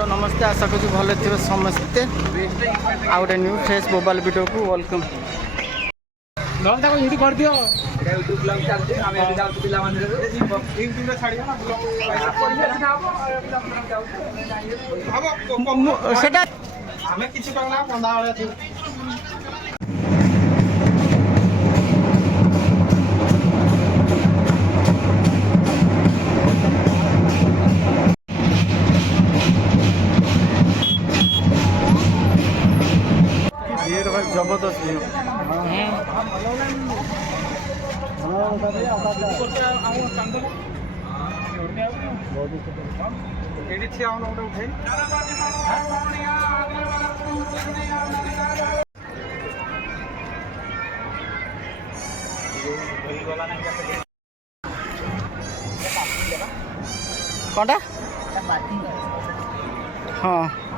hello नमस्ते आशा करूँ भले थे समस्ते आउ गए न्यू फ्रेश मोबाइल वीडियो को वेलकम कर दियो सेटा जबरदस्त व्यू कौनटा हाँ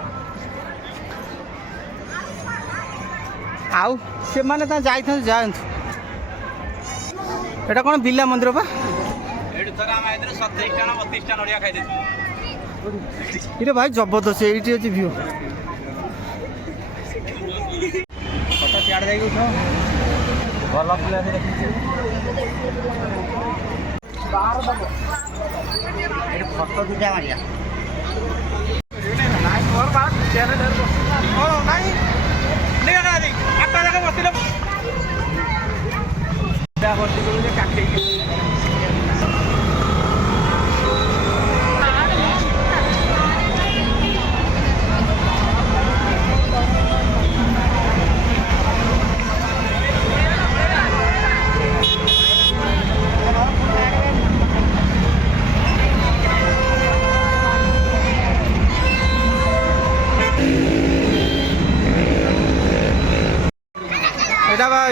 आउ से माने ता जाई था जांत एटा कोन बिल्ला मंदिर बा एडी थरा हम आइदर 27 टा 32 टा नडिया खाइ दे इरे भाई जबरदस्त एटी अछि व्यू फटा सियाड़ जाई उठो भला प्लेस देखि बाहर दबो एडी फोटो दुटा मारिया नाइ और बात चेहरे डर ओ नाइ नहीं ना नहीं आता जगह बसले क्या करती को जे काटे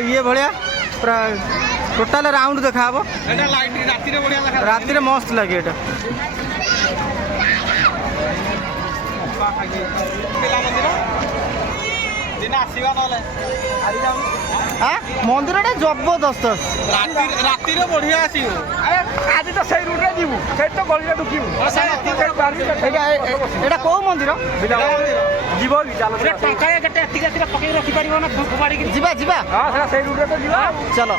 ये भाया पूरा टोटाल राउंड देखा हम राति मस्त लगे ये मंदिर जबरदस्त राति बढ़िया आसी आज तो सही रूट रे जीवु से तो गली ढुकिबु एटा को मंदिर जीव भी चलो टंका केटे एतिक एतिक पकई रखि परिबो ना फुफाड़ी के जीवा जीवा हां सेटा सही रूट रे तो जीवा चलो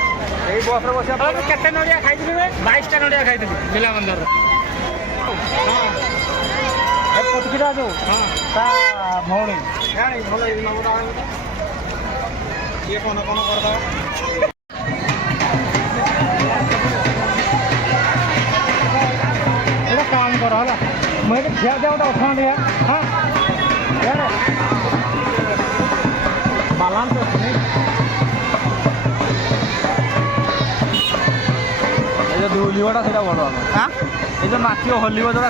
एई बस रे बसिया केटे नडिया खाइ दिबे 22 टा नडिया खाइ दिबे बिला मंदिर रे हां ए पटकिरा जो हां ता भौणी यानी भलो ए नंबर आ ये कोन कोन कर दो एटा काम कर हला मैं ठिया जाउटा उठा दिया हां यार बालान तो नहीं ए जो दुलीवाटा सेटा बड़ हां ए जो नाचियो हलिबो जोड़ा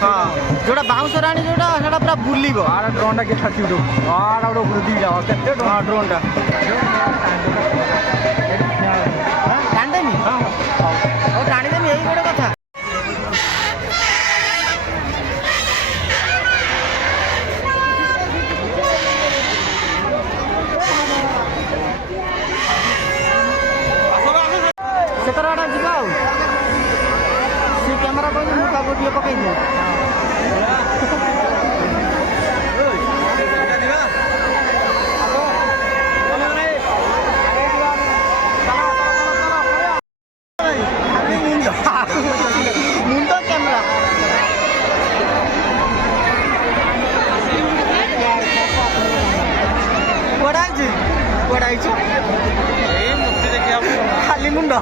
जोड़ा बाउंस राणी जोड़ा सेटा पूरा बुलीबो आर ड्रोन टा के ठाकी उठो आर आउट बुद्धि जाओ केते हां ड्रोन टा टाण देमी हां ओ टाणी देमी एई गोटे कथा सेकराडा जिबा सी कैमरा को मुका वीडियो पकाई दे मुंडो कैमरा पढ़ाई खाली मुंड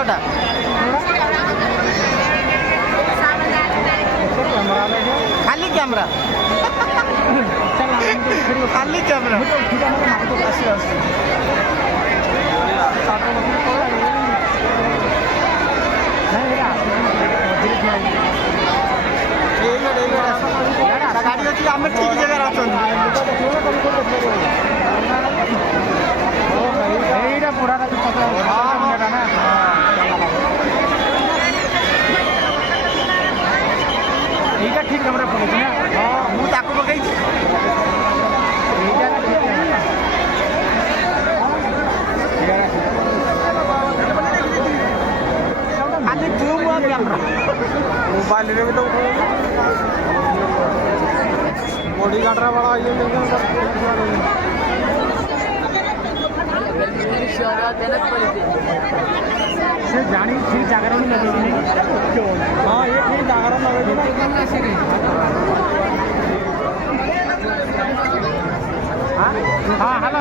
ଫୁଲଟା ଖାଲି କ୍ୟାମେରା ଖାଲି କ୍ୟାମେରା ଗାଡ଼ି ଅଛି ଆମେ ଠିକ ଜାଗାରେ ଅଛନ୍ତି ଏଇଟା ପୁରାଟା ନା এইটা ঠিক আমরা পড়েছি না ମୁଁ ତାକୁ ପକେଇଛି এইটা ঠিক ଖାଲି ଜୁମ୍ ଆଉ କ୍ୟାମେରା ମୋବାଇଲରେ ବି ତ ବଡି ଗାର୍ଡର ବଡ ଇଏ ସେ ଜାଣି ଠିକ ଜାଗାରେ ଲଗେଇନି ହଁ ଏ ଠିକ ଜାଗାରେ ଲଗେଇନି हाँ हेलो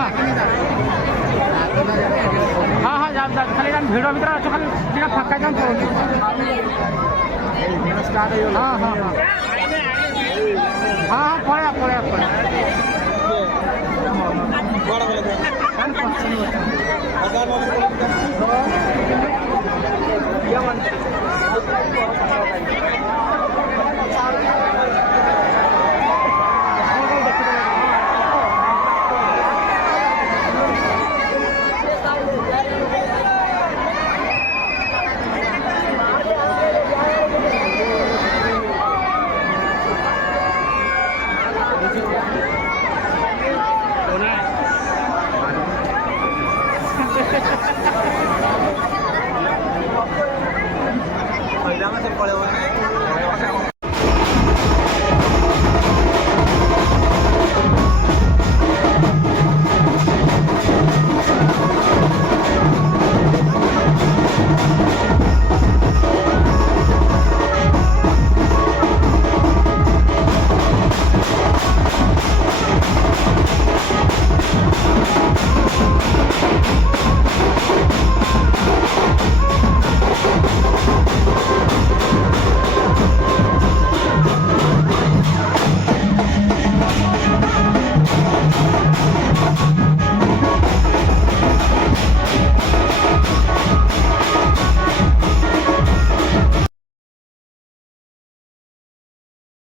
हाँ हाँ जा खाली भिड़ भर अच्छे खाली फाँका जान हाँ हाँ हाँ हाँ हाँ पड़ा